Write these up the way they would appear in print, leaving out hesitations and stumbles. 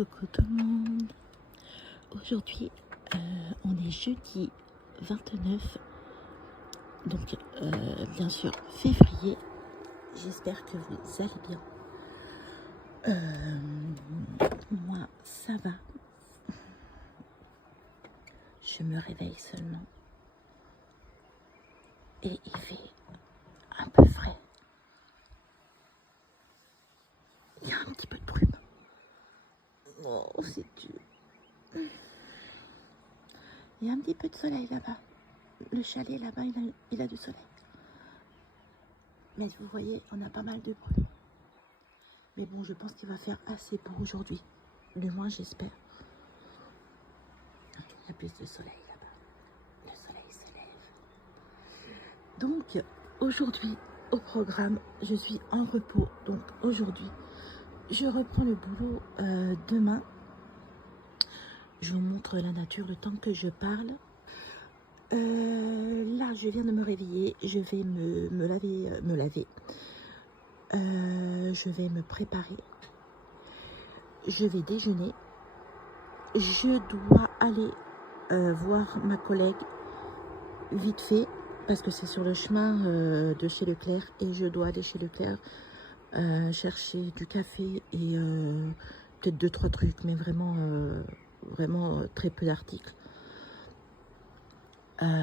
Coucou tout le monde. Aujourd'hui, on est jeudi 29, donc bien sûr février. J'espère que vous allez bien. Moi, ça va. Je me réveille seulement. Et il fait un peu frais. Il y a un petit peu de brume. Oh, c'est dur. Il y a un petit peu de soleil là-bas. Le chalet là-bas, il a du soleil. Mais vous voyez, on a pas mal de brume. Mais bon, je pense qu'il va faire assez pour aujourd'hui. Du moins, j'espère. Il y a plus de soleil là-bas. Le soleil se lève. Donc, aujourd'hui, au programme, je suis en repos. Donc, aujourd'hui, je reprends le boulot demain. Je vous montre la nature le temps que je parle. Là, je viens de me réveiller. Je vais me laver. Je vais me préparer. Je vais déjeuner. Je dois aller voir ma collègue vite fait parce que c'est sur le chemin de chez Leclerc et je dois aller chez Leclerc chercher du café et peut-être 2-3 trucs, mais vraiment très peu d'articles.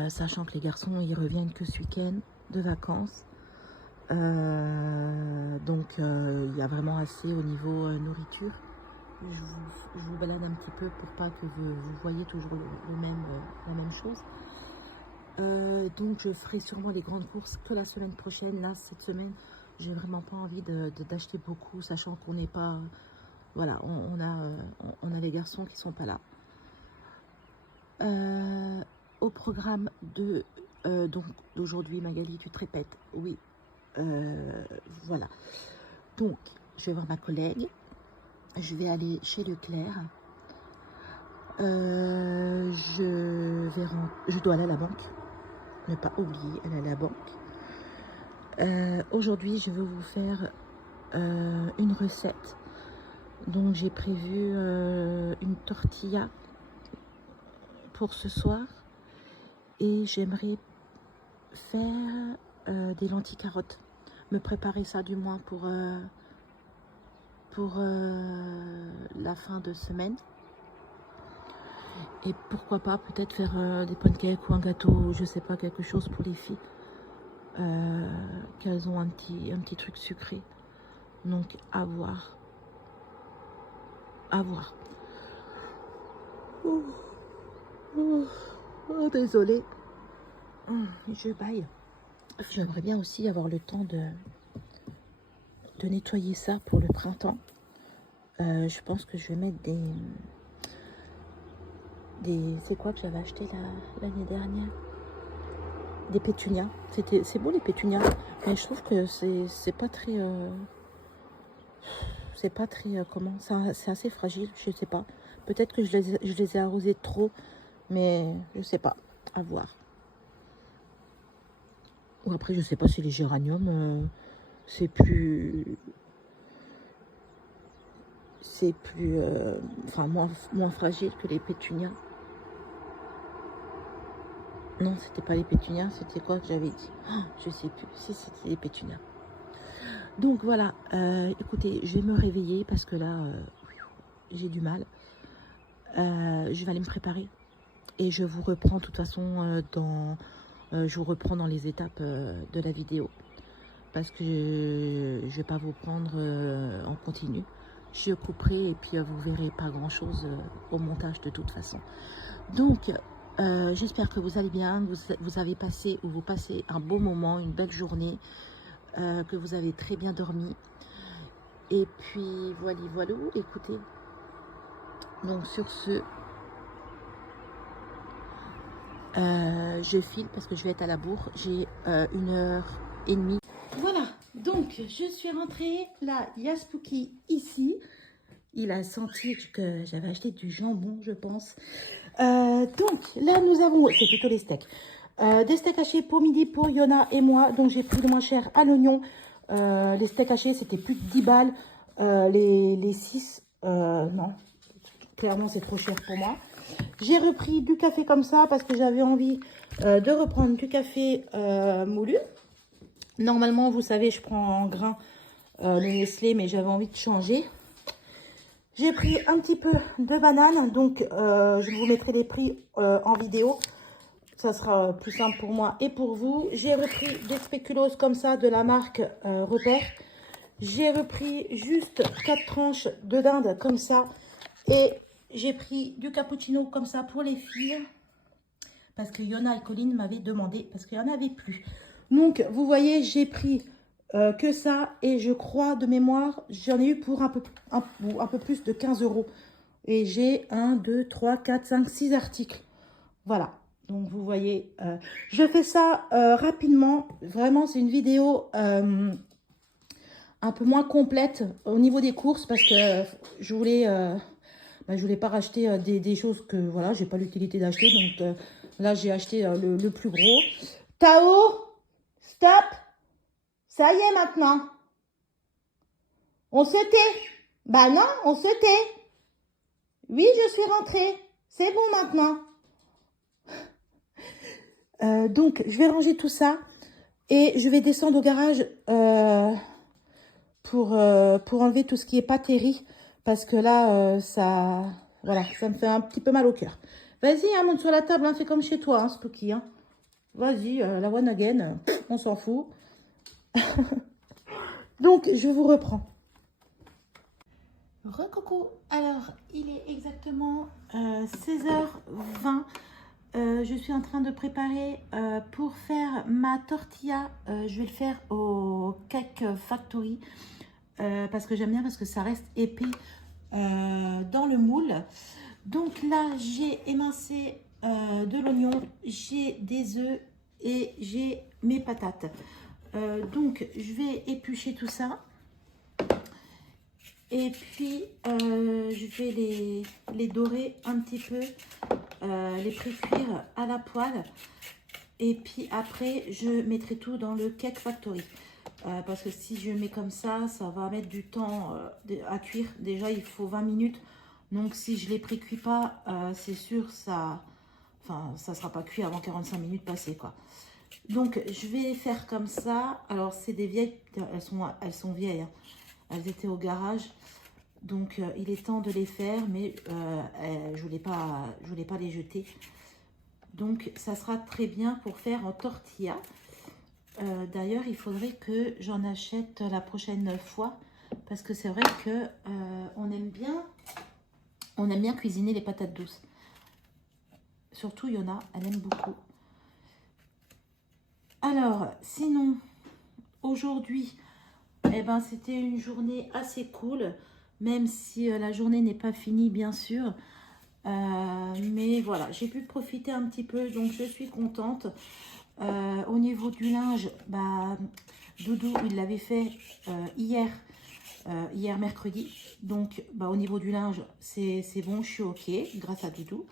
Sachant que les garçons ils reviennent que ce week-end de vacances. Donc il y a vraiment assez au niveau nourriture. Je vous balade un petit peu pour pas que vous voyez toujours la même chose. Donc je ferai sûrement les grandes courses que la semaine prochaine. Là, cette semaine, j'ai vraiment pas envie d'acheter beaucoup, sachant qu'on n'est pas... Voilà, on a les garçons qui sont pas là. Au programme donc d'aujourd'hui, Magali, tu te répètes, oui. Voilà. Donc, je vais voir ma collègue. Je vais aller chez Leclerc. Je dois aller à la banque. Ne pas oublier, aller à la banque. Aujourd'hui, je vais vous faire une recette. Donc, j'ai prévu une tortilla pour ce soir. Et j'aimerais faire des lentilles carottes. Me préparer ça du moins pour la fin de semaine. Et pourquoi pas peut-être faire des pancakes ou un gâteau, je sais pas, quelque chose pour les filles. Qu'elles ont un petit truc sucré. Donc à voir. À voir. Oh, désolée. Je baille. J'aimerais bien aussi avoir le temps de nettoyer ça pour le printemps. Je pense que je vais mettre c'est quoi que j'avais acheté l'année dernière? Des pétunias. C'est beau les pétunias, mais je trouve que c'est pas très comment, c'est assez fragile, je sais pas. Peut-être que je les ai arrosés trop, mais je sais pas, à voir. Ou après je sais pas si les géraniums c'est plus enfin moins fragile que les pétunias. Non, c'était pas les pétunias, c'était quoi que j'avais dit? Oh, je sais plus si c'était les pétunias. Donc voilà, écoutez, je vais me réveiller parce que là, j'ai du mal. Je vais aller me préparer et je vous reprends de toute façon je vous reprends dans les étapes de la vidéo parce que je vais pas vous prendre en continu. Je couperai et puis vous verrez pas grand chose au montage de toute façon. Donc j'espère que vous allez bien, vous avez passé ou vous passez un beau moment, une belle journée, que vous avez très bien dormi. Et puis voilà, écoutez. Donc sur ce, je file parce que je vais être à la bourre. J'ai 1h30. Voilà, donc je suis rentrée. Là, il y a Spooky ici. Il a senti que j'avais acheté du jambon, je pense. Donc là, nous avons, c'est plutôt les steaks. Des steaks hachés pour midi pour Yona et moi. Donc j'ai pris le moins cher à l'oignon. Les steaks hachés, c'était plus de 10 balles. Les 6, non, clairement, c'est trop cher pour moi. J'ai repris du café comme ça parce que j'avais envie de reprendre du café moulu. Normalement, vous savez, je prends en grain le Nestlé, mais j'avais envie de changer. J'ai pris un petit peu de banane, donc je vous mettrai les prix en vidéo. Ça sera plus simple pour moi et pour vous. J'ai repris des spéculoos comme ça de la marque Repère. J'ai repris juste 4 tranches de dinde comme ça. Et j'ai pris du cappuccino comme ça pour les filles. Parce que Yona et Colline m'avaient demandé, parce qu'il n'y en avait plus. Donc, vous voyez, j'ai pris que ça. Et je crois, de mémoire, j'en ai eu pour un peu plus de 15 €. Et j'ai 1, 2, 3, 4, 5, 6 articles. Voilà. Donc, vous voyez, je fais ça rapidement. Vraiment, c'est une vidéo un peu moins complète au niveau des courses parce que je voulais pas racheter des choses que, voilà, j'ai pas l'utilité d'acheter. Donc, là, j'ai acheté le plus gros. Tao, stop. Ça y est maintenant. On se tait. Bah non, on se tait. Oui, je suis rentrée. C'est bon maintenant. Donc, je vais ranger tout ça et je vais descendre au garage pour enlever tout ce qui est pâtérie parce que là, voilà, ça me fait un petit peu mal au cœur. Vas-y, hein, monte sur la table, hein, fais comme chez toi, hein, Spooky. Hein. Vas-y, la one again, on s'en fout. Donc, je vous reprends. Recoucou, alors, il est exactement 16h20. Je suis en train de préparer pour faire ma tortilla. Je vais le faire au Cake Factory parce que j'aime bien, parce que ça reste épais dans le moule. Donc là, j'ai émincé de l'oignon, j'ai des œufs et j'ai mes patates. Donc, je vais éplucher tout ça. Et puis, je vais les dorer un petit peu, les pré-cuire à la poêle. Et puis après, je mettrai tout dans le Cake Factory. Parce que si je mets comme ça va mettre du temps à cuire. Déjà, il faut 20 minutes. Donc, si je ne les pré-cuis pas, c'est sûr, ça ne sera pas cuit avant 45 minutes passées, quoi. Donc, je vais faire comme ça. Alors, c'est des vieilles, elles sont vieilles, hein. Elles étaient au garage. Donc, il est temps de les faire, mais je voulais pas les jeter. Donc, ça sera très bien pour faire en tortilla. D'ailleurs, il faudrait que j'en achète la prochaine fois. Parce que c'est vrai que on aime bien cuisiner les patates douces. Surtout, Yona, elle aime beaucoup. Alors, sinon, aujourd'hui, eh ben, c'était une journée assez cool. Même si la journée n'est pas finie, bien sûr. Mais voilà, j'ai pu profiter un petit peu, donc je suis contente. Au niveau du linge, bah, Doudou, il l'avait fait hier mercredi. Donc, bah, au niveau du linge, c'est bon, je suis OK, grâce à Doudou.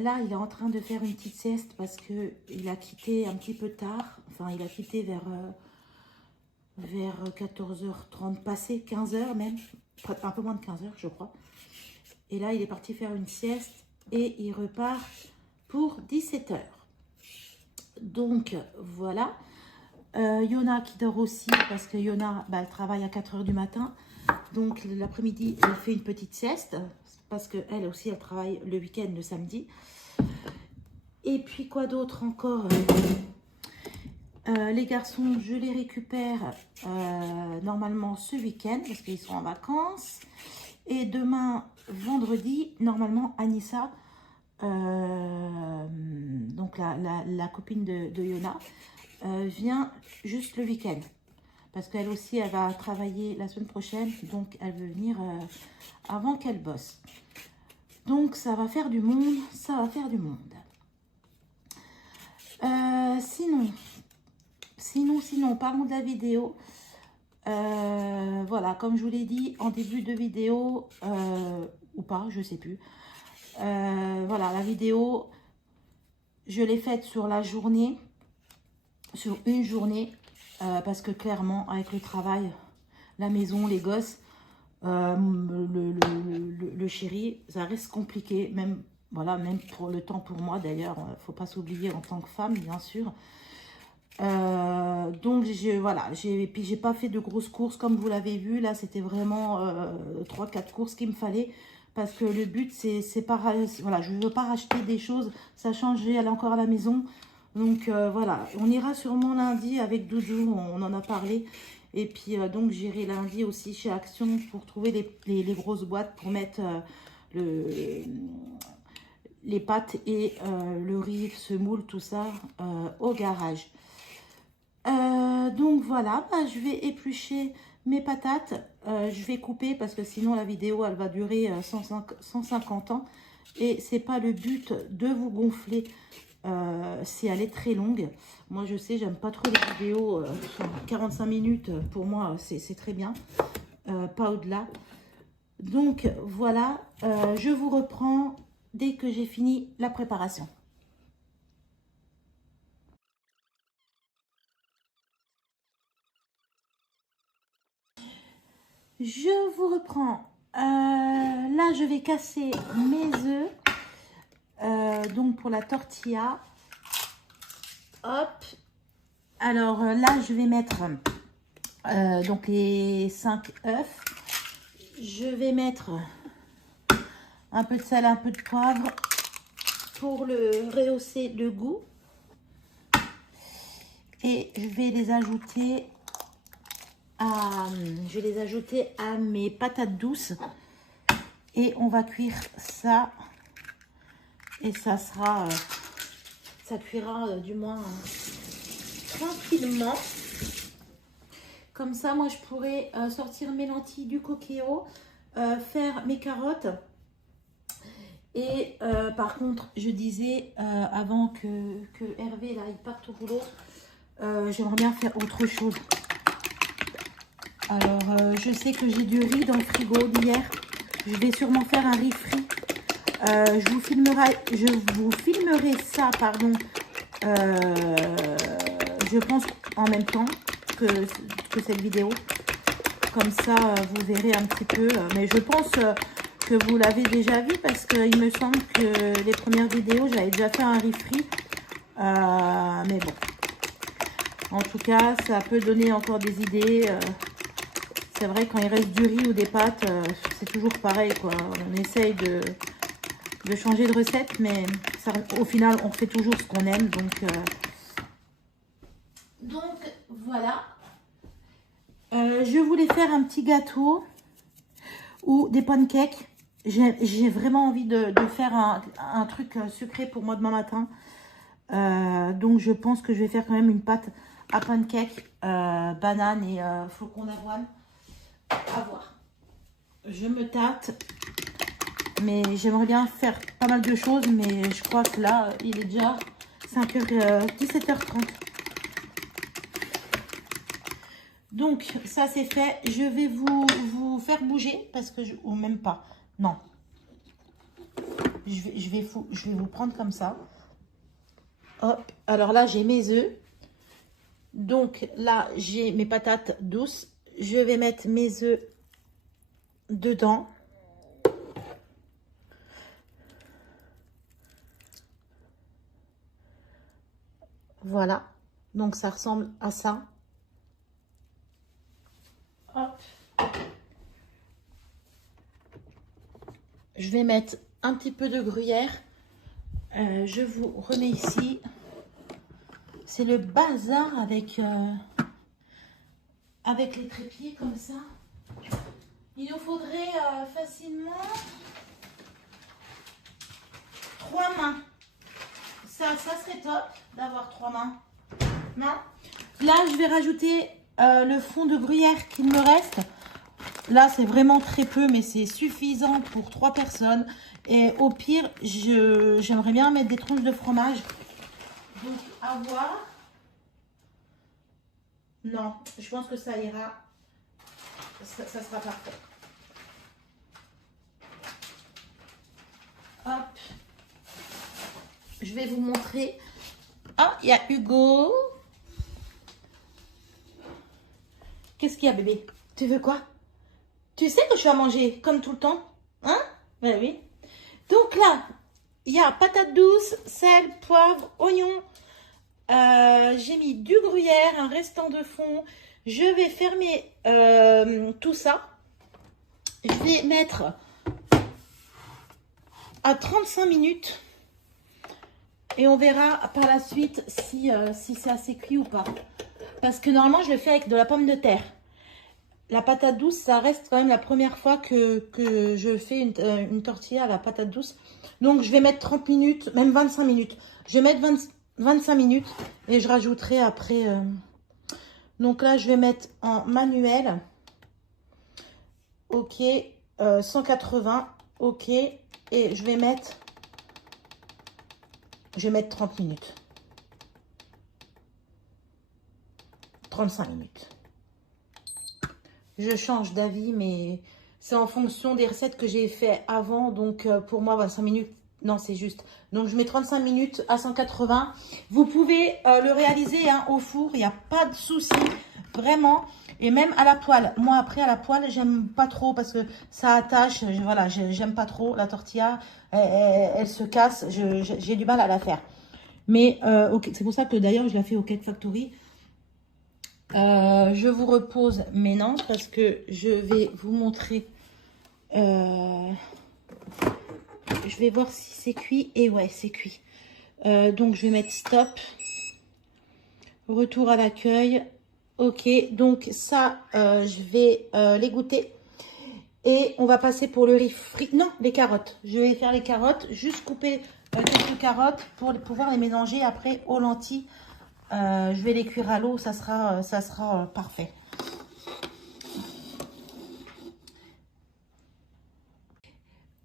Là, il est en train de faire une petite sieste parce qu'il a quitté un petit peu tard. Enfin, il a quitté vers 14h30 passé, 15h même, un peu moins de 15h je crois. Et là, il est parti faire une sieste et il repart pour 17h. Donc, voilà. Yona qui dort aussi parce que Yona, bah, elle travaille à 4h du matin. Donc, l'après-midi, elle fait une petite sieste parce qu'elle aussi, elle travaille le week-end, le samedi. Et puis, quoi d'autre encore ? Les garçons, je les récupère normalement ce week-end parce qu'ils sont en vacances. Et demain, vendredi, normalement, Anissa, donc la copine de Yona, vient juste le week-end. Parce qu'elle aussi, elle va travailler la semaine prochaine. Donc, elle veut venir avant qu'elle bosse. Donc, ça va faire du monde. Ça va faire du monde. Sinon, parlons de la vidéo. Voilà, comme je vous l'ai dit en début de vidéo, ou pas, je sais plus. Voilà, la vidéo, je l'ai faite sur la journée, sur une journée, parce que clairement, avec le travail, la maison, les gosses, Le chéri, ça reste compliqué, même, voilà, même pour le temps pour moi d'ailleurs, faut pas s'oublier en tant que femme, bien sûr. Donc, voilà, puis j'ai pas fait de grosses courses comme vous l'avez vu, là, c'était vraiment 3-4 courses qu'il me fallait. Parce que le but, c'est pas, voilà, je veux pas racheter des choses, sachant que je vais aller encore à la maison. Donc, voilà, on ira sûrement lundi avec Doudou, on en a parlé. Et puis, donc, j'irai lundi aussi chez Action pour trouver les grosses boîtes pour mettre les pâtes et le riz, semoule, tout ça au garage. Donc, voilà, bah, je vais éplucher mes patates. Je vais couper parce que sinon, la vidéo, elle va durer 150 ans. Et c'est pas le but de vous gonfler si elle est très longue. Moi, je sais, j'aime pas trop les vidéos. 45 minutes, pour moi, c'est très bien. Pas au-delà. Donc, voilà. Je vous reprends dès que j'ai fini la préparation. Je vous reprends. Là, je vais casser mes œufs. Donc, pour la tortilla. Hop. Alors là, je vais mettre donc les 5 œufs. Je vais mettre un peu de sel, un peu de poivre pour rehausser le goût. Et je vais les ajouter à mes patates douces. Et on va cuire ça. Et ça sera, ça cuira du moins tranquillement. Comme ça, moi, je pourrais sortir mes lentilles du Cookéo, faire mes carottes. Et par contre, je disais, avant que Hervé, là, il parte au boulot, j'aimerais bien faire autre chose. Alors, je sais que j'ai du riz dans le frigo d'hier. Je vais sûrement faire un riz frit. Je vous filmerai ça, pardon, je pense en même temps que cette vidéo. Comme ça, vous verrez un petit peu. Mais je pense que vous l'avez déjà vu parce qu'il me semble que les premières vidéos, j'avais déjà fait un riz frit. Mais bon. En tout cas, ça peut donner encore des idées. C'est vrai, quand il reste du riz ou des pâtes, c'est toujours pareil, quoi. On essaye de changer de recette, mais ça, au final, on fait toujours ce qu'on aime. Donc voilà. Je voulais faire un petit gâteau ou des pancakes. J'ai vraiment envie de faire un truc sucré pour moi demain matin. Donc je pense que je vais faire quand même une pâte à pancakes, banane et flocons d'avoine. À voir. Je me tâte. Mais j'aimerais bien faire pas mal de choses. Mais je crois que là, il est déjà 17h30. Donc, ça c'est fait. Je vais vous faire bouger parce que ou même pas. Non. Je vais vous prendre comme ça. Hop. Alors là, j'ai mes œufs. Donc là, j'ai mes patates douces. Je vais mettre mes œufs dedans. Voilà. Donc, ça ressemble à ça. Hop. Je vais mettre un petit peu de gruyère. Je vous remets ici. C'est le bazar avec les trépieds comme ça. Il nous faudrait facilement 3 mains. Ça serait top d'avoir 3 mains. Non? Là, je vais rajouter le fond de gruyère qu'il me reste. Là, c'est vraiment très peu, mais c'est suffisant pour 3 personnes. Et au pire, j'aimerais bien mettre des tranches de fromage. Donc, à voir. Non, je pense que ça ira. Ça sera parfait. Hop. Je vais vous montrer. Ah, il y a Hugo. Qu'est-ce qu'il y a, bébé? Tu veux quoi? Tu sais que je vais manger comme tout le temps, hein? Ben oui. Donc là, il y a patates douces, sel, poivre, oignon. J'ai mis du gruyère, un restant de fond. Je vais fermer tout ça. Je vais mettre à 35 minutes. Et on verra par la suite si c'est assez cuit ou pas. Parce que normalement, je le fais avec de la pomme de terre. La patate douce, ça reste quand même la première fois que je fais une tortilla à la patate douce. Donc, je vais mettre 30 minutes, même 25 minutes. Je vais mettre 25 minutes et je rajouterai après. Donc là, je vais mettre en manuel. OK. 180. OK. Et je vais mettre 30 minutes. 35 minutes. Je change d'avis, mais c'est en fonction des recettes que j'ai fait avant. Donc, pour moi, 25 minutes, non, c'est juste. Donc, je mets 35 minutes à 180. Vous pouvez le réaliser hein, au four. Il n'y a pas de souci, vraiment. Et même à la poêle. Moi, après, à la poêle, j'aime pas trop parce que ça attache. Voilà, j'aime pas trop la tortilla. Elle se casse. J'ai du mal à la faire. Mais c'est pour ça que d'ailleurs, je la fais au Cake Factory. Je vous repose maintenant parce que je vais vous montrer. Je vais voir si c'est cuit. Et ouais, c'est cuit. Donc, je vais mettre stop. Retour à l'accueil. Ok, donc ça, je vais les goûter. Et on va passer pour le riz frit. Non, les carottes. Je vais faire les carottes. Juste couper quelques carottes pour pouvoir les mélanger après aux lentilles. Je vais les cuire à l'eau, ça sera parfait.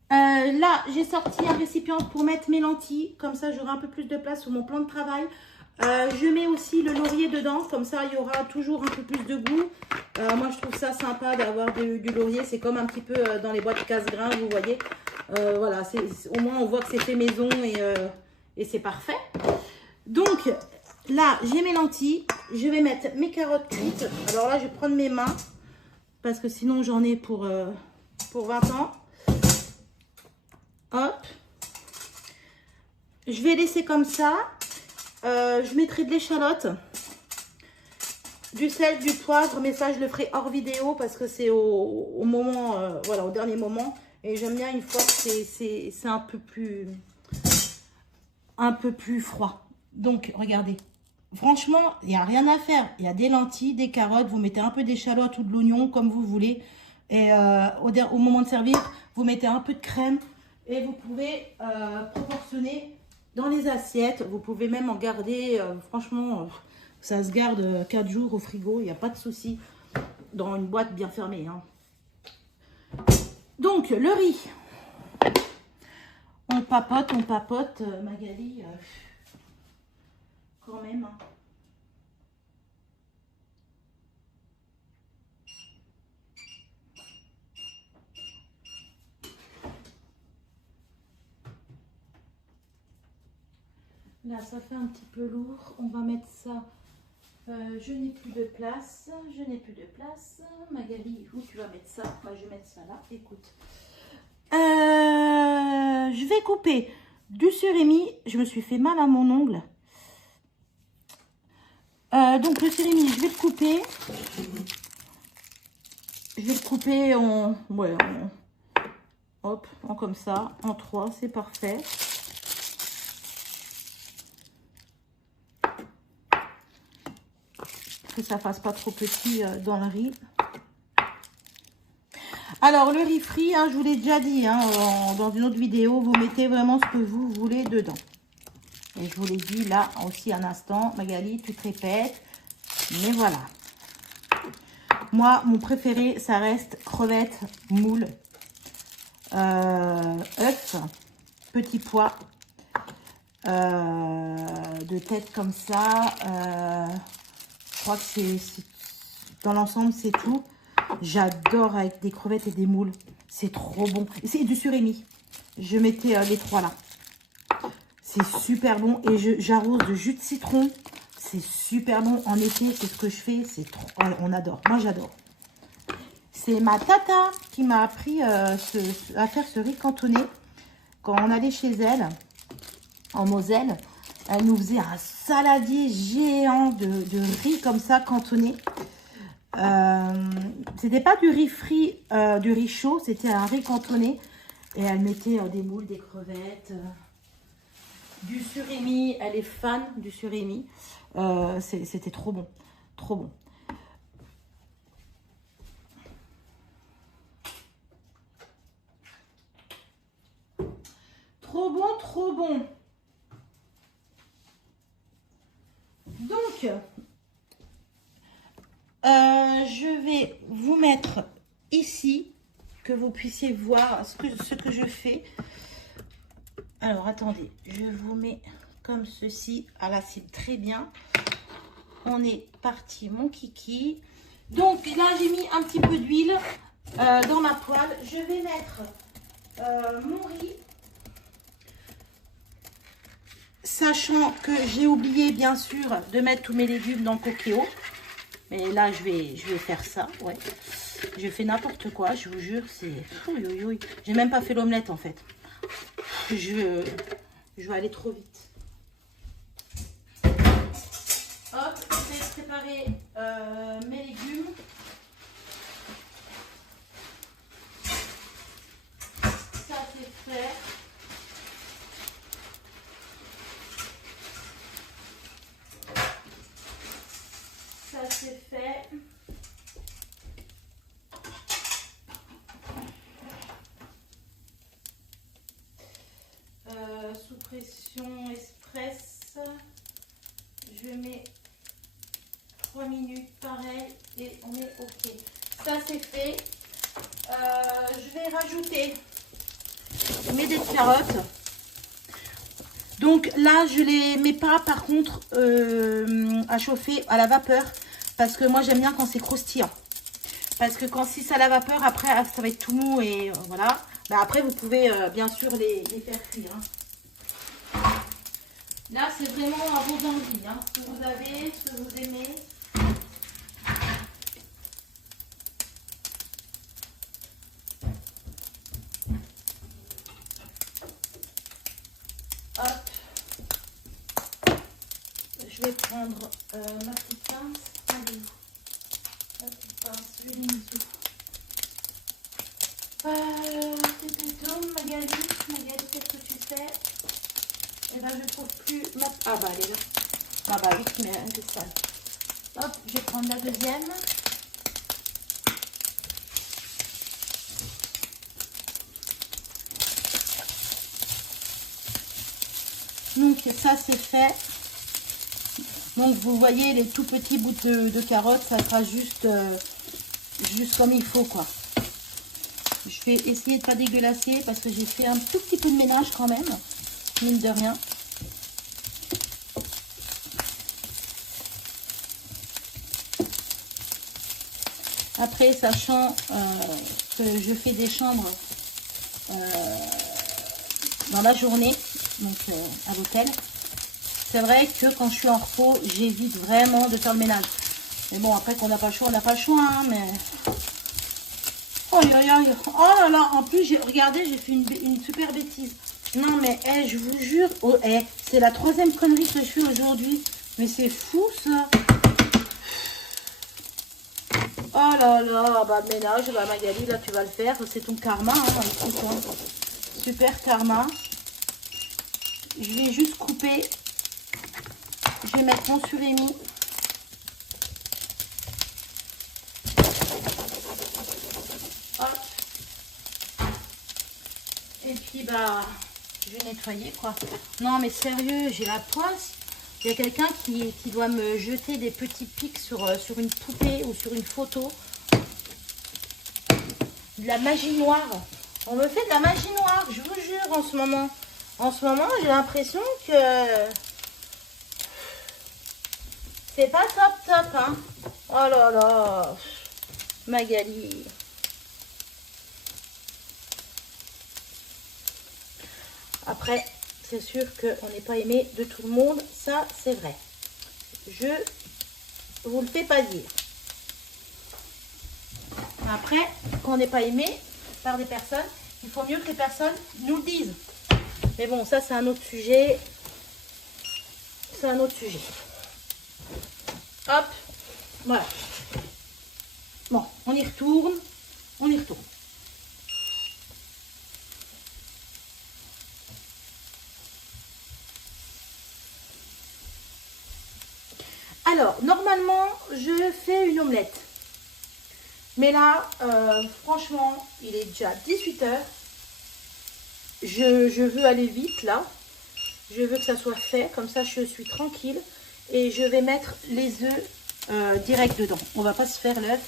Là, j'ai sorti un récipient pour mettre mes lentilles. Comme ça, j'aurai un peu plus de place sur mon plan de travail. Je mets aussi le laurier dedans. Comme ça, il y aura toujours un peu plus de goût. Moi, je trouve ça sympa d'avoir du laurier. C'est comme un petit peu dans les boîtes casse-grains, vous voyez. Voilà, au moins, on voit que c'est fait maison et c'est parfait. Donc... Là, j'ai mes lentilles. Je vais mettre mes carottes cuites. Alors là, je vais prendre mes mains. Parce que sinon, j'en ai pour 20 ans. Hop. Je vais laisser comme ça. Je mettrai de l'échalote. Du sel, du poivre. Mais ça, je le ferai hors vidéo. Parce que c'est au moment, voilà, au dernier moment. Et j'aime bien une fois que c'est un peu plus froid. Donc, regardez. Franchement, il n'y a rien à faire. Il y a des lentilles, des carottes. Vous mettez un peu d'échalote ou de l'oignon, comme vous voulez. Et au moment de servir, vous mettez un peu de crème. Et vous pouvez proportionner dans les assiettes. Vous pouvez même en garder. Franchement, ça se garde 4 jours au frigo. Il n'y a pas de souci. Dans une boîte bien fermée. Hein. Donc, le riz. On papote, Magali. Quand même. Là, ça fait un petit peu lourd. On va mettre ça. Je n'ai plus de place. Magali, où tu vas mettre ça? Moi, je vais mettre ça là. Écoute. Je vais couper du surimi. Je me suis fait mal à mon ongle. Donc le surimi, je vais le couper. en comme ça, en 3, c'est parfait. Que ça fasse pas trop petit dans le riz. Alors le riz frit, hein, je vous l'ai déjà dit dans une autre vidéo, vous mettez vraiment ce que vous voulez dedans. Et je vous l'ai dit là aussi un instant, Magali, tu te répètes. Mais voilà. Moi, mon préféré, ça reste crevettes, moules, œufs, petits pois, de tête comme ça. Je crois que c'est dans l'ensemble, c'est tout. J'adore avec des crevettes et des moules. C'est trop bon. Et c'est du surimi. Je mettais les 3 là. C'est super bon. Et j'arrose de jus de citron. C'est super bon. En été, c'est ce que je fais. C'est trop... Ouais, on adore. Moi, j'adore. C'est ma tata qui m'a appris à faire ce riz cantonné. Quand on allait chez elle, en Moselle, elle nous faisait un saladier géant de riz comme ça, cantonné. C'était pas du riz frit, du riz chaud, c'était un riz cantonné. Et elle mettait des moules, des crevettes, du surimi. Elle est fan du surimi. C'était trop bon, trop bon. Trop bon, trop bon. Donc, je vais vous mettre ici, que vous puissiez voir ce que je fais. Alors, attendez, je vous mets comme ceci. Ah là, c'est très bien. On est parti, mon kiki. Donc, là, j'ai mis un petit peu d'huile dans ma poêle. Je vais mettre mon riz. Sachant que j'ai oublié, bien sûr, de mettre tous mes légumes dans le Cookéo. Mais là, je vais faire ça, ouais. Je fais n'importe quoi, je vous jure, c'est... J'ai même pas fait l'omelette, en fait. Je vais aller trop vite. Hop, je vais préparer mes légumes. Ça, c'est fait. Ça, c'est fait. Sous pression express, je mets 3 minutes pareil et on est ok. Ça c'est fait. Je vais rajouter mes des carottes. Donc là je les mets pas par contre à chauffer à la vapeur parce que moi j'aime bien quand c'est croustillant. Parce que quand si c'est à la vapeur après ça va être tout mou et voilà. Bah, après vous pouvez bien sûr les faire cuire. Hein. Là, c'est vraiment à vos envies, hein, ce que vous avez, ce que vous aimez. Hop. Je vais prendre ma petite pince. Allez, ma petite pince, je l'ai mise où? C'est plutôt Magali, qu'est-ce que tu fais? Et là, je trouve plus ma... Ah bah, elle est là. Ah bah oui, mais elle est sale. Hop, je vais prendre la deuxième. Donc, ça, c'est fait. Donc, vous voyez, les tout petits bouts de carottes, ça sera juste comme il faut, quoi. Je vais essayer de ne pas dégueulasser parce que j'ai fait un tout petit peu de ménage quand même. Mine de rien. Après, sachant que je fais des chambres dans la journée, donc à l'hôtel, c'est vrai que quand je suis en repos, j'évite vraiment de faire le ménage. Mais bon, après qu'on n'a pas le choix, on n'a pas le choix, hein, mais... Oh, oh là là, en plus, regardez, j'ai fait une super bêtise. Non, mais je vous jure, oh, c'est la troisième connerie que je fais aujourd'hui. Mais c'est fou, ça. Oh là là, bah ménage, bah Magali, là tu vas le faire, c'est ton karma, hein, écoute, hein. Super karma. Je vais juste couper, je vais mettre mon surimi. Hop. Et puis bah, je vais nettoyer quoi. Non mais sérieux, j'ai la poisse. Il y a quelqu'un qui doit me jeter des petits pics sur une poupée ou sur une photo. De la magie noire. On me fait de la magie noire, je vous jure, en ce moment. En ce moment, j'ai l'impression que c'est pas top, hein. Oh là là. Magali. Après... c'est sûr qu'on n'est pas aimé de tout le monde, ça c'est vrai. Je vous le fais pas dire. Après, quand on n'est pas aimé par des personnes, il faut mieux que les personnes nous le disent. Mais bon, ça c'est un autre sujet. C'est un autre sujet. Hop, voilà. Bon, on y retourne. On y retourne. Alors, normalement, je fais une omelette. Mais là, franchement, il est déjà 18 h. Je veux aller vite, là. Je veux que ça soit fait. Comme ça, je suis tranquille. Et je vais mettre les œufs direct dedans. On va pas se faire l'œuf.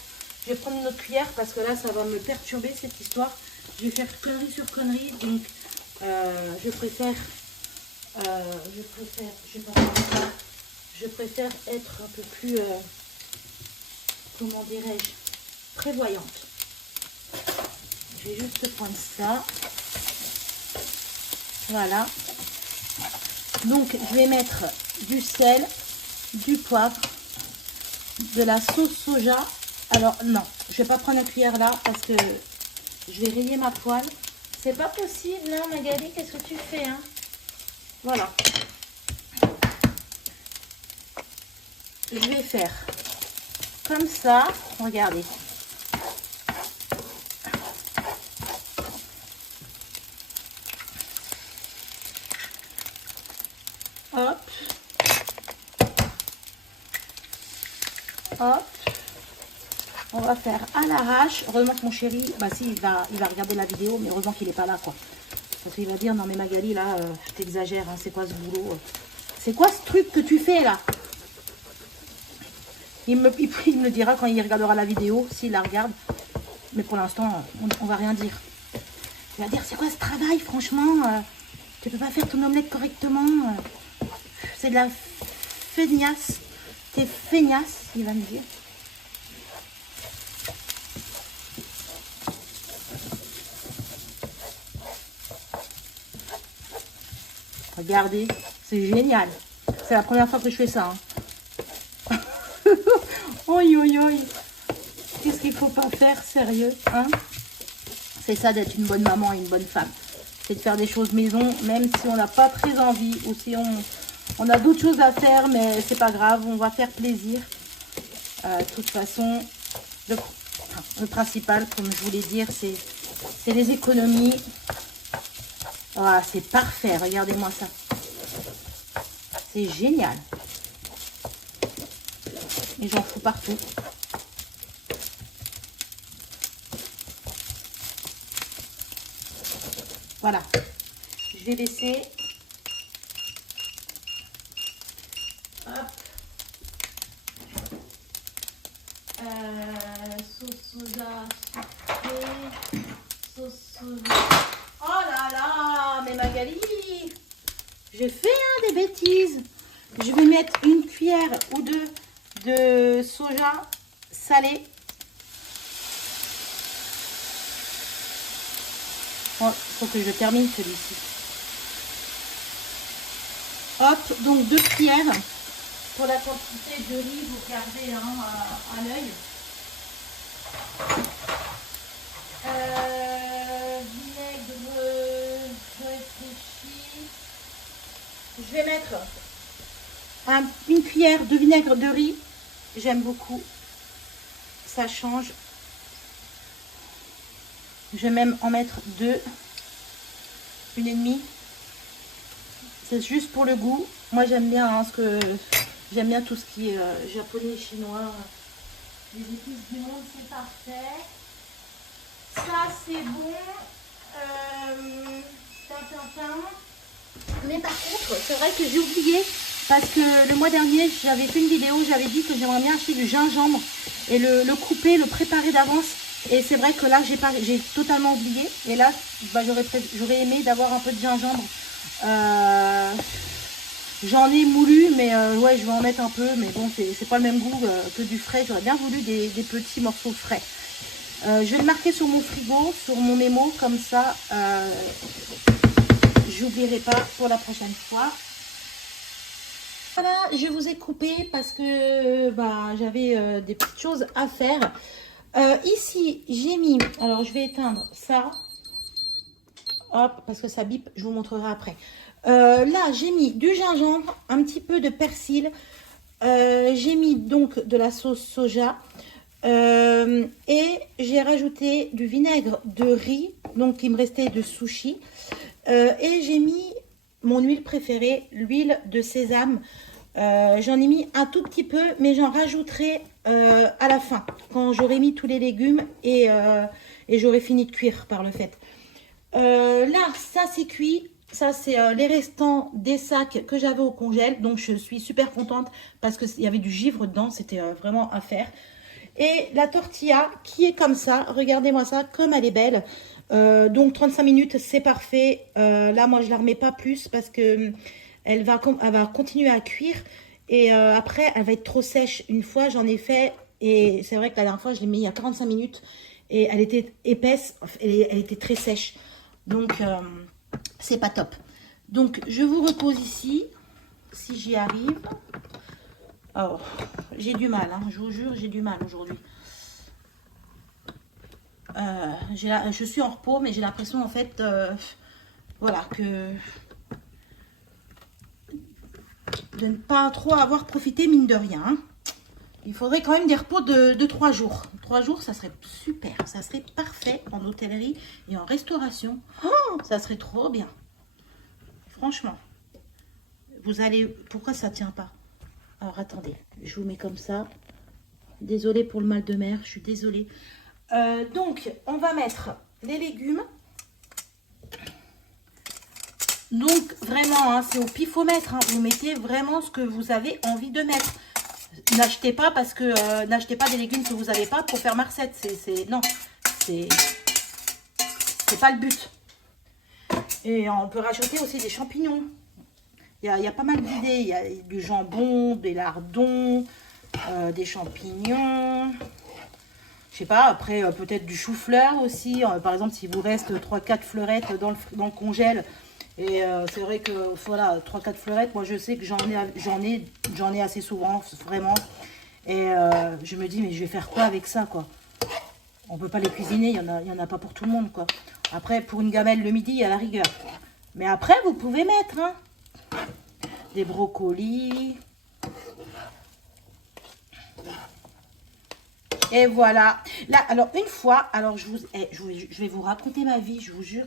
Je vais prendre une autre cuillère parce que là, ça va me perturber, cette histoire. Je vais faire connerie sur connerie. Donc, je préfère... je vais pas faire ça. Je préfère être un peu plus... comment dirais-je, prévoyante. Je vais juste prendre ça. Voilà. Donc, je vais mettre du sel, du poivre, de la sauce soja. Alors, non, je vais pas prendre la cuillère là parce que je vais rayer ma poêle. C'est pas possible, là, Magali, qu'est-ce que tu fais, hein? Voilà. Je vais faire comme ça, regardez. Hop. Hop. On va faire à l'arrache. Heureusement que mon chéri, bah si, il va regarder la vidéo, mais heureusement qu'il n'est pas là, quoi. Parce qu'il va dire, non mais Magali, là, t'exagères, hein, c'est quoi ce boulot? C'est quoi ce truc que tu fais, là? Il me le dira quand il regardera la vidéo, s'il la regarde. Mais pour l'instant, on va rien dire. Il va dire, c'est quoi ce travail, franchement? Tu peux pas faire ton omelette correctement. C'est de la feignasse. T'es feignasse, il va me dire. Regardez, c'est génial. C'est la première fois que je fais ça. Hein. Oi, oi, oi. Qu'est-ce qu'il faut pas faire, sérieux, hein? C'est ça d'être une bonne maman et une bonne femme. C'est de faire des choses maison, même si on n'a pas très envie, ou si on a d'autres choses à faire, mais c'est pas grave, on va faire plaisir. De toute façon, le principal, comme je voulais dire, c'est les économies. Ah, c'est parfait, regardez-moi ça. C'est génial. Et j'en fous partout. Voilà. Je vais laisser. Hop. Sauce soja sucrée. Sauce soja. Oh là là, mais Magali, j'ai fait des bêtises. Je vais mettre une cuillère ou deux de soja salé. Il faut que je termine celui-ci. Hop, donc 2 cuillères. Pour la quantité de riz, vous regardez hein, à l'œil. Vinaigre, je réfléchis. Je vais mettre une cuillère de vinaigre de riz. J'aime beaucoup. Ça change. Je vais même en mettre 2. 1,5. C'est juste pour le goût. Moi j'aime bien hein, j'aime bien tout ce qui est japonais, chinois. Les épices du monde, c'est parfait. Ça c'est bon. Mais par contre, c'est vrai que j'ai oublié. Parce que le mois dernier, j'avais fait une vidéo, j'avais dit que j'aimerais bien acheter du gingembre. Et le couper, le préparer d'avance. Et c'est vrai que là, j'ai totalement oublié. Et là, bah, j'aurais aimé d'avoir un peu de gingembre. J'en ai moulu, mais ouais, je vais en mettre un peu. Mais bon, c'est pas le même goût que du frais. J'aurais bien voulu des petits morceaux frais. Je vais le marquer sur mon frigo, sur mon mémo. Comme ça, j'oublierai pas pour la prochaine fois. Voilà, je vous ai coupé parce que bah, j'avais des petites choses à faire. Ici, j'ai mis... Alors, je vais éteindre ça. Hop, parce que ça bip, je vous montrerai après. Là, j'ai mis du gingembre, un petit peu de persil. J'ai mis donc de la sauce soja. Et j'ai rajouté du vinaigre de riz, donc il me restait de sushi. Et j'ai mis mon huile préférée, l'huile de sésame. J'en ai mis un tout petit peu, mais j'en rajouterai à la fin, quand j'aurai mis tous les légumes et j'aurai fini de cuire par le fait. Là, ça c'est cuit. Ça, c'est les restants des sacs que j'avais au congèle. Donc, je suis super contente parce qu'il y avait du givre dedans. C'était vraiment à faire. Et la tortilla qui est comme ça. Regardez-moi ça, comme elle est belle. Donc, 35 minutes, c'est parfait. Là, moi, je ne la remets pas plus parce que elle va continuer à cuire. Et après, elle va être trop sèche. Une fois, j'en ai fait. Et c'est vrai que la dernière fois, je l'ai mis il y a 45 minutes. Et elle était épaisse. Elle était très sèche. Donc... c'est pas top. Donc, je vous repose ici, si j'y arrive. Oh, j'ai du mal, hein, je vous jure, j'ai du mal aujourd'hui. Je suis en repos, mais j'ai l'impression, en fait, voilà, de ne pas trop avoir profité, mine de rien. Hein. Il faudrait quand même des repos de 3 jours. 3 jours, ça serait super. Ça serait parfait en hôtellerie et en restauration. Oh, ça serait trop bien. Franchement. Vous allez... Pourquoi ça tient pas? Alors, attendez. Je vous mets comme ça. Désolée pour le mal de mer. Je suis désolée. Donc, on va mettre les légumes. Donc, vraiment, hein, c'est au pifomètre. Hein. Vous mettez vraiment ce que vous avez envie de mettre. N'achetez pas parce que n'achetez pas des légumes que vous n'avez pas pour faire ma recette. Non, c'est pas le but. Et on peut rajouter aussi des champignons. Il y a pas mal d'idées. Il y a du jambon, des lardons, des champignons. Je sais pas, après peut-être du chou-fleur aussi. Par exemple, s'il vous reste 3-4 fleurettes dans le congèle. Et c'est vrai que voilà, 3-4 fleurettes, moi je sais que j'en ai assez souvent, vraiment. Et je me dis, mais je vais faire quoi avec ça, quoi? On peut pas les cuisiner, il y en a pas pour tout le monde, quoi. Après, pour une gamelle le midi, à la rigueur. Mais après, vous pouvez mettre hein, des brocolis. Et voilà. Là, alors une fois, alors je vais vous raconter ma vie, je vous jure.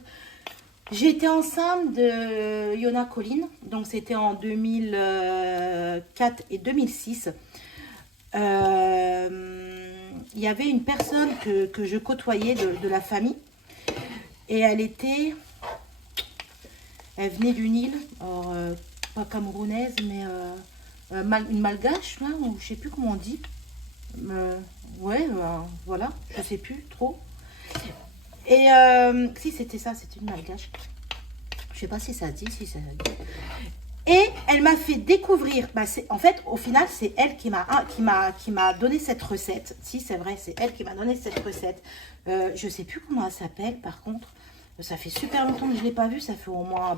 J'étais enceinte de Yona Colline, donc c'était en 2004 et 2006. Il y avait une personne que je côtoyais de la famille et elle venait d'une île, alors, pas camerounaise, mais une malgache, là, ou je sais plus comment on dit. Ouais, voilà, je sais plus trop. Et si c'était ça, c'était une malgache. Je sais pas si ça dit, Et elle m'a fait découvrir. En fait, au final, c'est elle qui m'a donné cette recette. Si, c'est vrai, c'est elle qui m'a donné cette recette. Je sais plus comment elle s'appelle, par contre. Ça fait super longtemps que je l'ai pas vue. Ça fait au moins,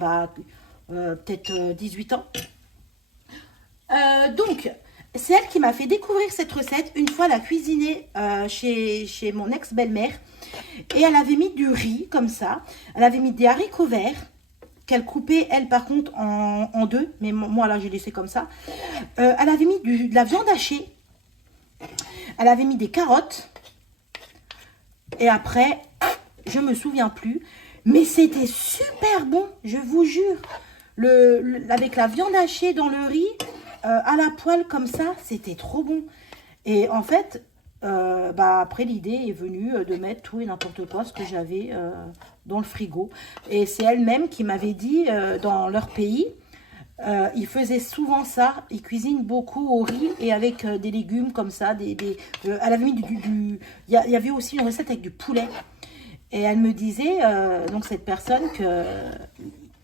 peut-être 18 ans. Donc, c'est elle qui m'a fait découvrir cette recette. Une fois, elle a cuisiné chez mon ex-belle-mère. Et elle avait mis du riz, comme ça. Elle avait mis des haricots verts, qu'elle coupait, elle, par contre, en deux. Mais moi, là, j'ai laissé comme ça. Elle avait mis de la viande hachée. Elle avait mis des carottes. Et après, je me souviens plus. Mais c'était super bon, je vous jure. Avec la viande hachée dans le riz, à la poêle comme ça, c'était trop bon. Et en fait... après l'idée est venue de mettre tout et n'importe quoi ce que j'avais dans le frigo et c'est elle-même qui m'avait dit dans leur pays ils faisaient souvent ça, ils cuisinent beaucoup au riz et avec des légumes comme ça elle avait mis il y avait aussi une recette avec du poulet et elle me disait donc cette personne que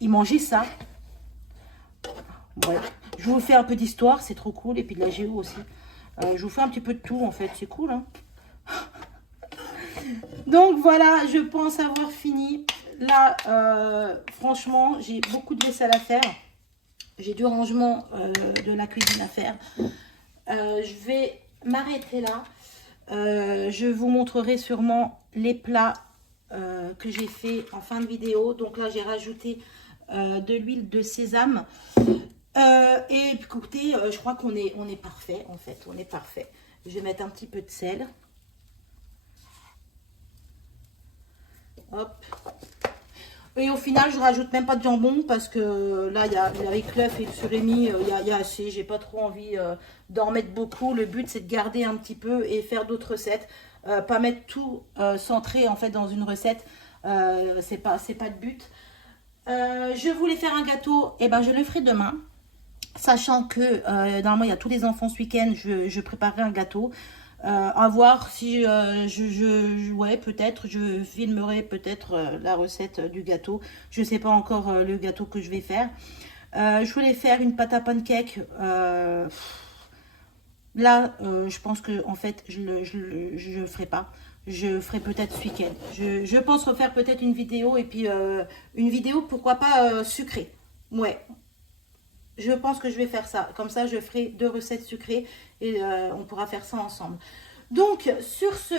ils mangeaient ça. Bref, je vous fais un peu d'histoire, c'est trop cool, et puis de la géo aussi. Je vous fais un petit peu de tout en fait, c'est cool. Hein. Donc voilà, je pense avoir fini. Là, franchement, j'ai beaucoup de vaisselle à faire. J'ai du rangement de la cuisine à faire. Je vais m'arrêter là. Je vous montrerai sûrement les plats que j'ai fait en fin de vidéo. Donc là, j'ai rajouté de l'huile de sésame. Et écoutez, je crois qu'on est parfait en fait. On est parfait. Je vais mettre un petit peu de sel. Hop. Et au final, je rajoute même pas de jambon parce que là, avec l'œuf et le surimi, il y a assez. J'ai pas trop envie d'en mettre beaucoup. Le but, c'est de garder un petit peu et faire d'autres recettes. Pas mettre tout centré en fait dans une recette. C'est pas le but. Je voulais faire un gâteau. Et ben, je le ferai demain. Sachant que normalement, il y a tous les enfants ce week-end. Je préparerai un gâteau. À voir si ouais, peut-être je filmerai peut-être la recette du gâteau. Je sais pas encore le gâteau que je vais faire. Je voulais faire une pâte à pancake. Là, je pense que en fait, je ferai pas. Je ferai peut-être ce week-end. Je pense refaire peut-être une vidéo et puis une vidéo, pourquoi pas sucrée. Ouais. Je pense que je vais faire ça. Comme ça, je ferai 2 recettes sucrées et on pourra faire ça ensemble. Donc, sur ce,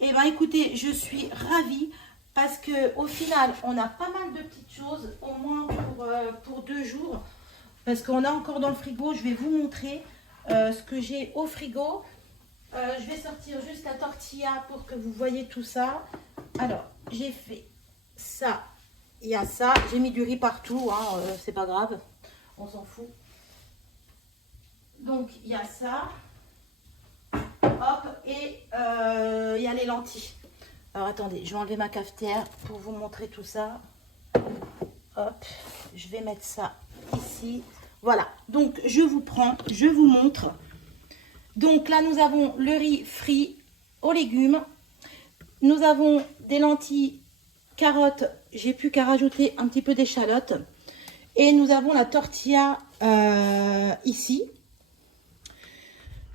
eh ben, écoutez, je suis ravie parce qu'au final, on a pas mal de petites choses, au moins pour 2 jours. Parce qu'on a encore dans le frigo, je vais vous montrer ce que j'ai au frigo. Je vais sortir juste la tortilla pour que vous voyez tout ça. Alors, j'ai fait ça, il y a ça. J'ai mis du riz partout, hein, c'est pas grave. On s'en fout. Donc, il y a ça. Hop. Et il y a les lentilles. Alors, attendez. Je vais enlever ma cafetière pour vous montrer tout ça. Hop. Je vais mettre ça ici. Voilà. Donc, je vous montre. Donc, là, nous avons le riz frit aux légumes. Nous avons des lentilles, carottes. J'ai plus qu'à rajouter un petit peu d'échalotes. Et nous avons la tortilla ici.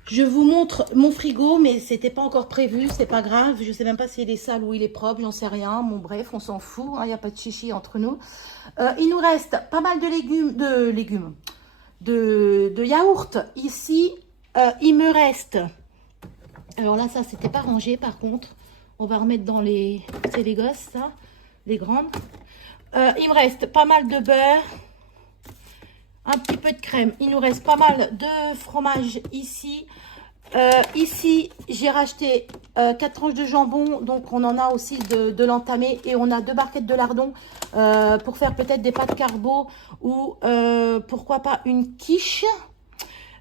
Je vous montre mon frigo, mais c'était pas encore prévu, c'est pas grave. Je sais même pas s'il est sale ou il est propre, j'en sais rien. Bon bref, on s'en fout, il n'y a pas de chichi entre nous. Il nous reste pas mal de yaourt ici. Il me reste, alors là ça c'était pas rangé par contre. On va remettre dans les, c'est les gosses ça, les grandes. Il me reste pas mal de beurre. Un petit peu de crème. Il nous reste pas mal de fromage ici. Ici, j'ai racheté 4 tranches de jambon. Donc, on en a aussi de l'entamé. Et on a 2 barquettes de lardons pour faire peut-être des pâtes carbo ou pourquoi pas une quiche.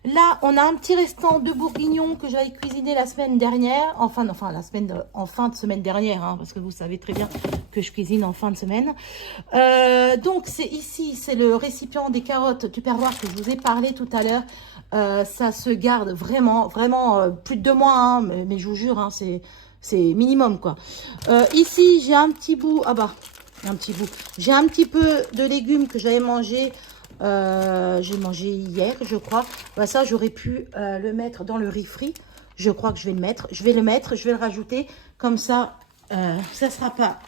Là, on a un petit restant de bourguignon que j'avais cuisiné la semaine dernière. En fin de semaine dernière, hein, parce que vous savez très bien que je cuisine en fin de semaine. Donc, c'est le récipient des carottes tupperware que je vous ai parlé tout à l'heure. Ça se garde vraiment plus de 2 mois, hein, mais je vous jure, hein, c'est minimum, quoi. Ici, j'ai un petit bout, j'ai un petit peu de légumes que j'avais mangé. J'ai mangé hier, je crois. Bah, ça, j'aurais pu le mettre dans le riz frit. Je crois que je vais le mettre. Je vais le rajouter. Comme ça, ça ne sera pas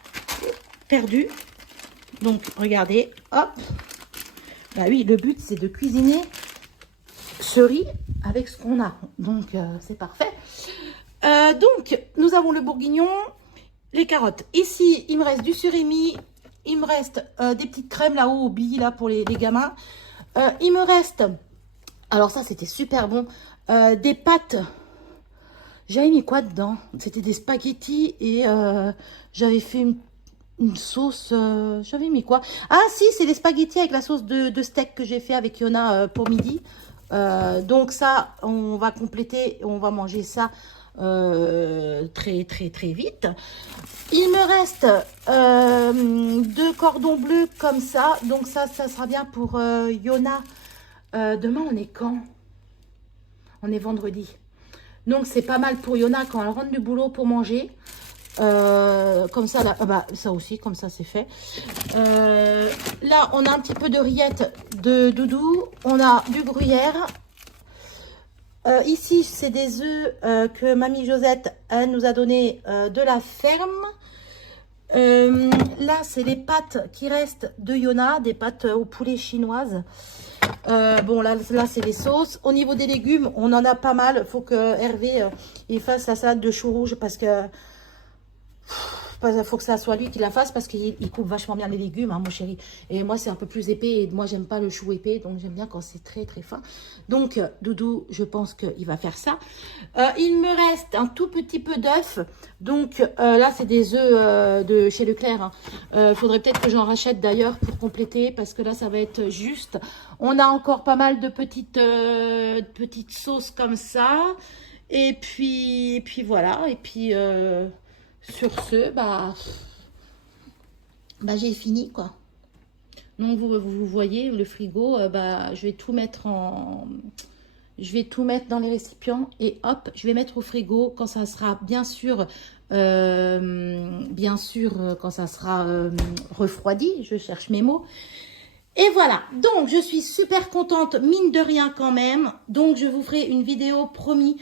perdu. Donc, regardez. Hop. Bah oui, le but, c'est de cuisiner ce riz avec ce qu'on a. Donc, c'est parfait. Donc, nous avons le bourguignon, les carottes. Ici, il me reste du surimi. Il me reste des petites crèmes là-haut au billes là pour les gamins. Il me reste, alors ça c'était super bon, des pâtes. J'avais mis quoi dedans? C'était des spaghettis et j'avais fait une sauce. J'avais mis quoi? Ah si, c'est des spaghettis avec la sauce de steak que j'ai fait avec Yona pour midi. Donc ça, on va compléter, on va manger ça très vite. Il me reste 2 cordons bleus comme ça. Donc ça sera bien pour Yona. Demain, on est quand? On est vendredi. Donc c'est pas mal pour Yona quand elle rentre du boulot pour manger. Comme ça, là, ça aussi, comme ça c'est fait. Là, on a un petit peu de rillettes de Doudou. On a du gruyère. Ici, c'est des œufs que Mamie Josette elle nous a donné de la ferme. Là, c'est les pâtes qui restent de Yona, des pâtes au poulet chinoises. Bon, là c'est les sauces. Au niveau des légumes, on en a pas mal. Il faut que Hervé il fasse la salade de choux rouges parce que il faut que ça soit lui qui la fasse parce qu'il coupe vachement bien les légumes, hein, mon chéri. Et moi, c'est un peu plus épais. Et moi, j'aime pas le chou épais. Donc, j'aime bien quand c'est très, très fin. Donc, Doudou, je pense qu'il va faire ça. Il me reste un tout petit peu d'œufs. Donc, là, c'est des œufs de chez Leclerc. Hein. Faudrait peut-être que j'en rachète d'ailleurs pour compléter. Parce que là, ça va être juste. On a encore pas mal de petites sauces comme ça. Et puis voilà. Et puis... sur ce, j'ai fini quoi. Donc vous voyez le frigo, je vais tout mettre dans les récipients et hop, je vais mettre au frigo quand ça sera bien sûr quand ça sera refroidi. Je cherche mes mots. Et voilà, donc je suis super contente, mine de rien quand même. Donc je vous ferai une vidéo promis.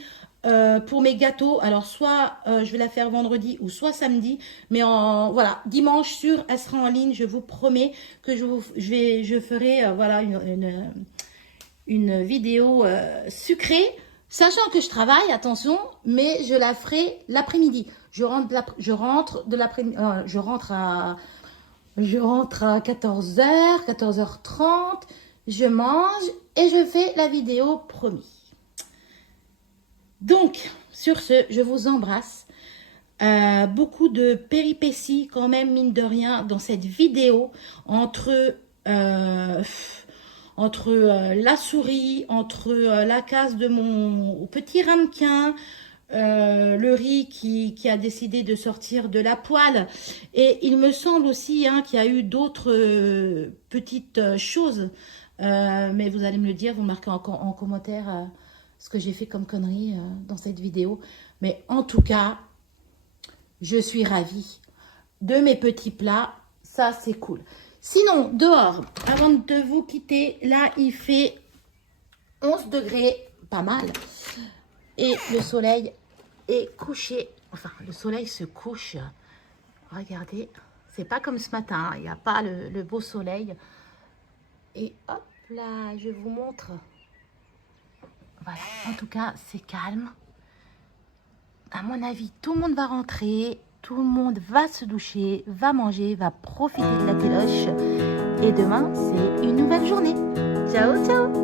Pour mes gâteaux, alors soit je vais la faire vendredi ou soit samedi, mais voilà, dimanche sûr, elle sera en ligne, je vous promets que je ferai voilà une vidéo sucrée, sachant que je travaille, attention, mais je la ferai l'après-midi. Je rentre à 14h, 14h30, je mange et je fais la vidéo promis. Donc, sur ce, je vous embrasse. Beaucoup de péripéties quand même, mine de rien, dans cette vidéo. Entre la souris, entre la casse de mon petit ramequin, le riz qui a décidé de sortir de la poêle. Et il me semble aussi qu'il y a eu d'autres petites choses. Mais vous allez me le dire, vous marquez en commentaire... ce que j'ai fait comme connerie dans cette vidéo. Mais en tout cas, je suis ravie de mes petits plats. Ça, c'est cool. Sinon, dehors, avant de vous quitter, là, il fait 11 degrés, pas mal. Et le soleil est couché. Enfin, le soleil se couche. Regardez, c'est pas comme ce matin. Il n'y a pas le beau soleil. Et hop là, je vous montre... Voilà, en tout cas, c'est calme. À mon avis, tout le monde va rentrer, tout le monde va se doucher, va manger, va profiter de la téloche. Et demain, c'est une nouvelle journée. Ciao, ciao!